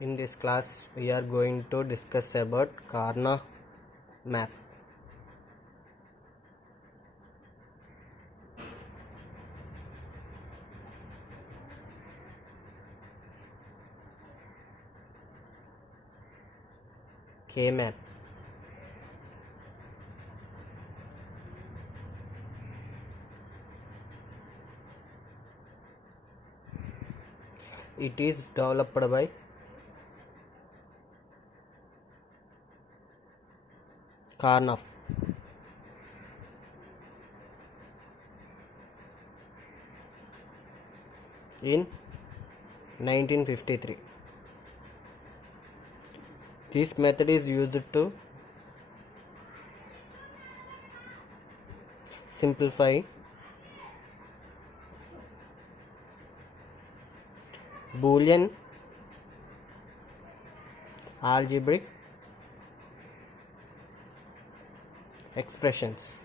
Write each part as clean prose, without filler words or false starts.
In this class, we are going to discuss about Karnaugh map. K-map. It is developed by Karnaugh. In 1953. This method is used to simplify Boolean algebraic expressions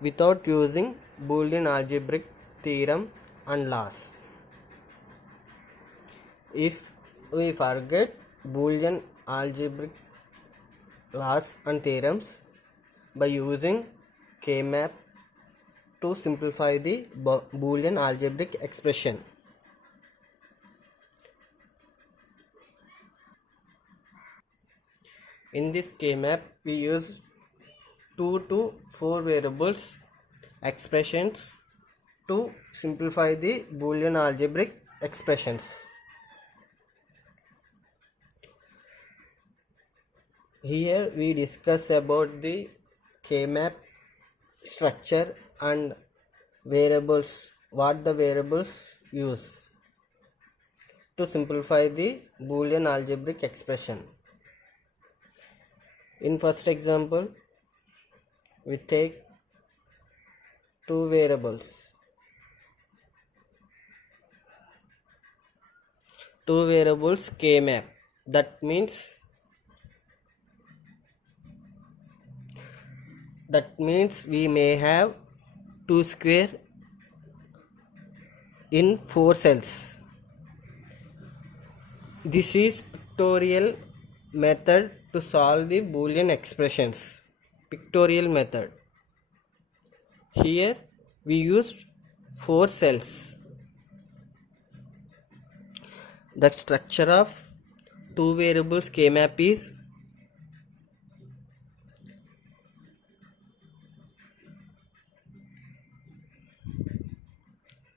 without using Boolean algebraic theorem and laws. If we forget Boolean algebraic laws and theorems by using K-map to simplify the Boolean algebraic expression. In this K-map, we use 2 to 4 variables expressions to simplify the Boolean algebraic expressions. Here we discuss about the K-map structure and variables, what the variables use to simplify the Boolean algebraic expression. In first example, we take two variables. Two variables K-map. That means we may have 2 square in 4 cells. This is pictorial method to solve the Boolean expressions. Pictorial method. Here we use 4 cells. The structure of two variables K-map is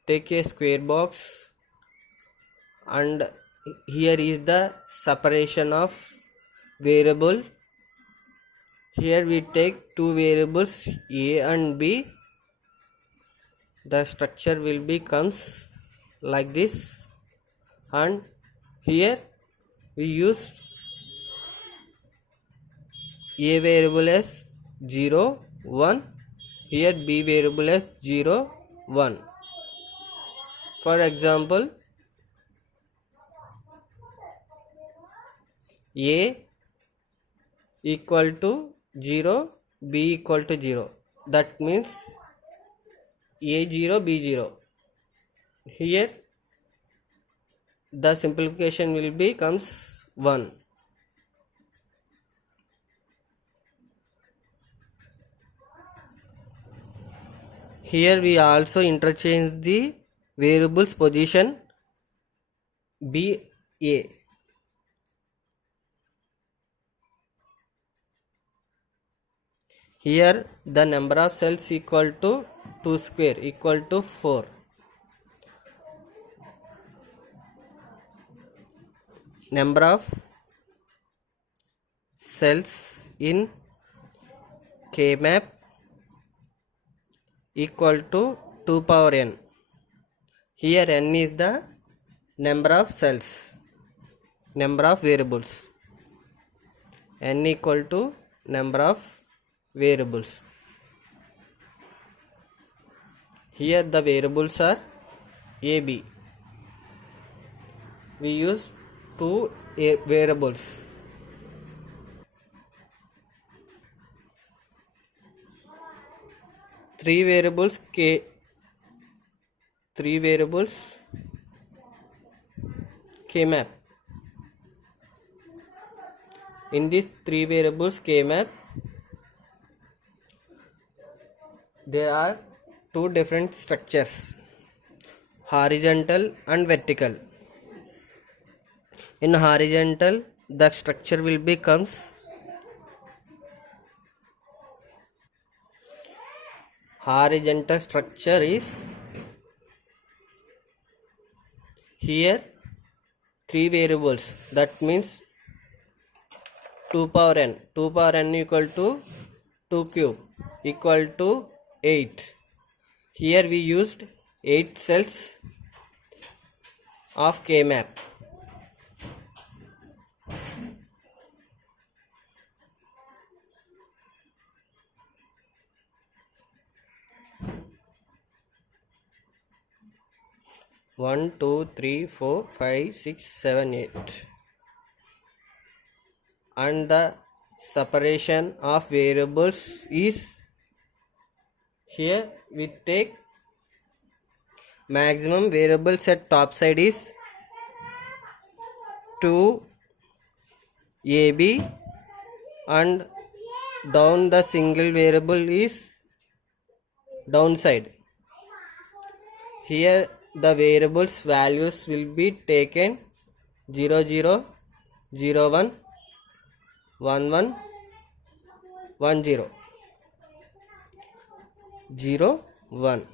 take a square box and here is the separation of variable. Here we take two variables A and B. The structure will becomes like this, and here we use A variable as 0 1, here B variable as 0 1. For example, A equal to 0, B equal to 0. That means A0, B0. Here the simplification will becomes 1. Here we also interchange the variables position B, A. Here the number of cells equal to 2 square equal to 4. Number of cells in K-map equal to 2 power n. Here n is the number of cells, number of variables. N equal to number of variables. Here the variables are A, B. We use two variables. Three variables K-map. In these three variables K-map, there are two different structures, horizontal and vertical. In horizontal, the structure will becomes horizontal structure is here three variables, that means 2 power n equal to 2 cube equal to 8. Here we used 8 cells of K-map. One, two, three, 4, 5, 6, 7, 8. And the separation of variables is here we take maximum variables at top side is 2ab and down the single variable is downside. Here the variables values will be taken 0 0 0 1 1 1 1 0 0 1.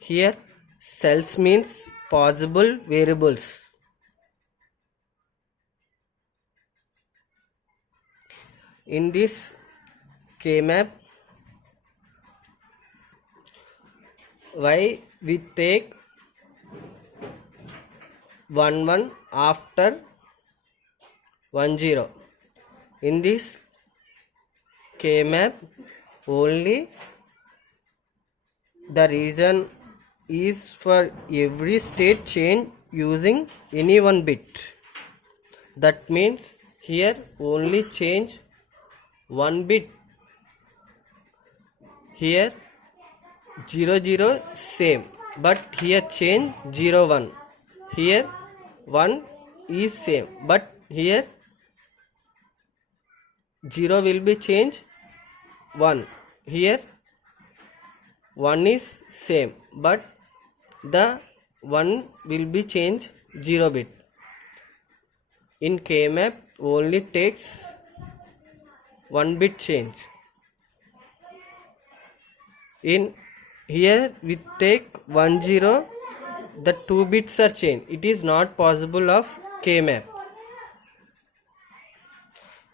Here cells means possible variables. In this K-map, why we take 1 1 after 1 0. In this K-map, only the reason is for every state change using any one bit. That means here only change one bit. Here 0 0 same, but here change 0 1. Here 1 is same, but here 0 will be changed 1. Here 1 is same, but the 1 will be changed 0 bit. In K-map only takes 1 bit change. In here we take 1 0, the 2 bits are changed. It is not possible of K-map.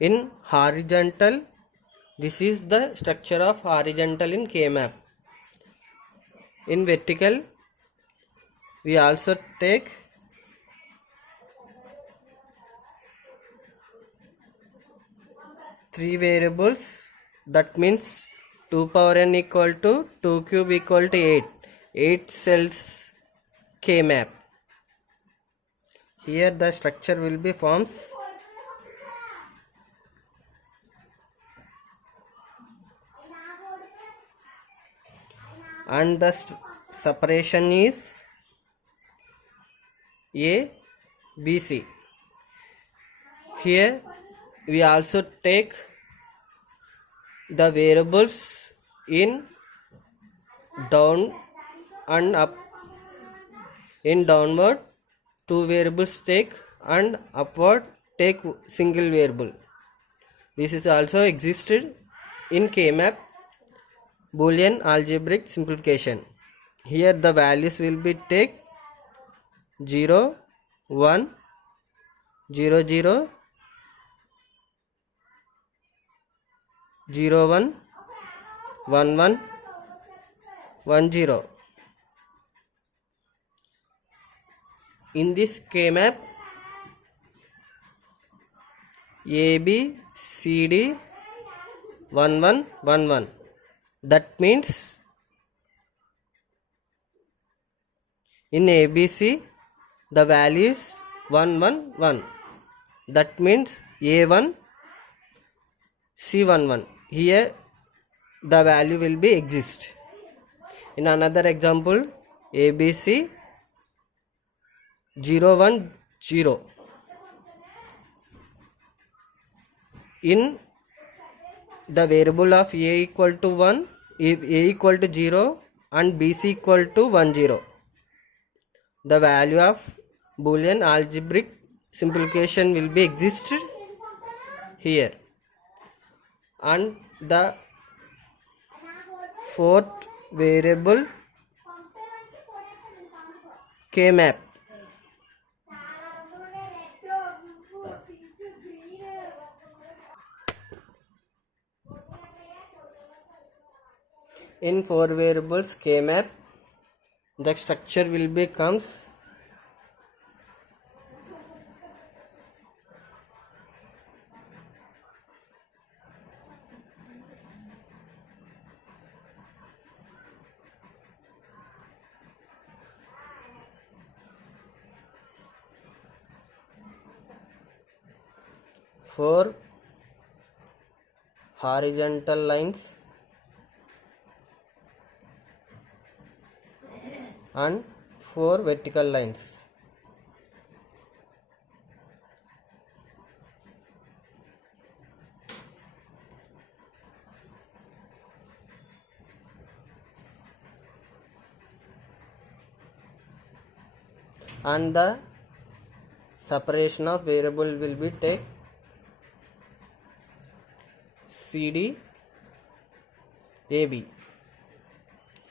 In horizontal, this is the structure of horizontal in K-map. In vertical, we also take three variables, that means 2 power n equal to 2 cube equal to 8. 8 cells K-map. Here the structure will be forms. And the separation is A, B, C. Here we also take the variables in down and up. In downward 2 variables take and upward take single variable. This is also existed in K-map Boolean algebraic simplification. Here the values will be take 0 1 0 0 0 1 1 1 1 0. In this K-map, A B C D 1 1 1 1. That means in ABC the value is 1 1 1. That means A1 C1 1. Here the value will be exist. In another example, ABC 0 1 0. In the variable of A equal to 1, if A equal to 0 and BC equal to 1 0, the value of Boolean algebraic simplification will be existed here. And the fourth variable K-map. In 4 variables K-map, the structure will becomes four horizontal lines and 4 vertical lines. And the separation of variable will be take CD AB.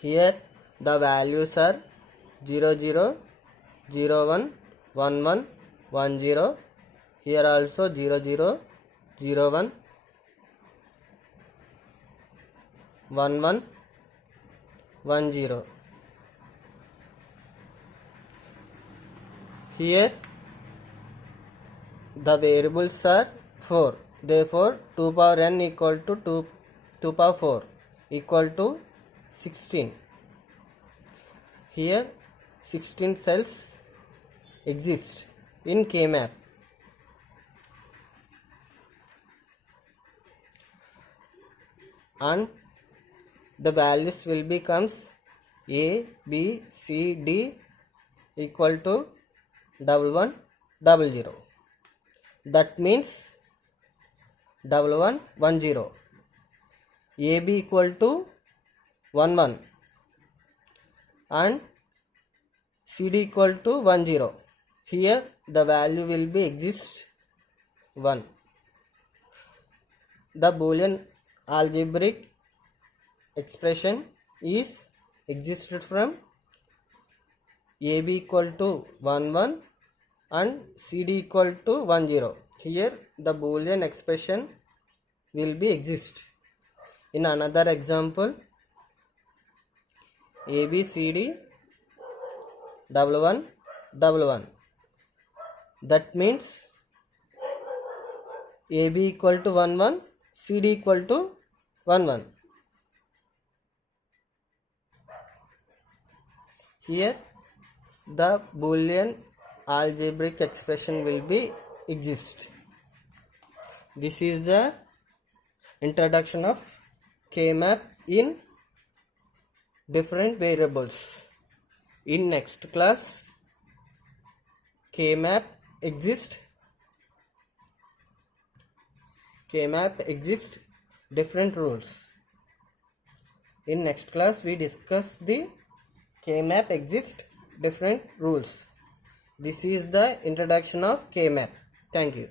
Here the values are 0 0 0 1 1 1 1 0. Here also 0 0 0 1 1 1 1 0. Here the variables are 4. Therefore 2 power n equal to 2 power 4 equal to 16. Here 16 cells exist in K-map. And the values will becomes A, B, C, D equal to 1 1 0 0. That means 1 1 1 0. AB equal to 1 1 and CD equal to 1 0. Here the value will be exist 1. The Boolean algebraic expression is existed from AB equal to 1 1 and CD equal to 1 0. Here the Boolean expression will be exist. In another example, ABCD 1 1 1 1. That means AB equal to 1 1, CD equal to 1 1. Here the Boolean algebraic expression will be exist. This is the introduction of K-map in different variables. In next class, K-map exist different rules. In next class we discuss the K-map exist different rules. This is the introduction of K-map. Thank you.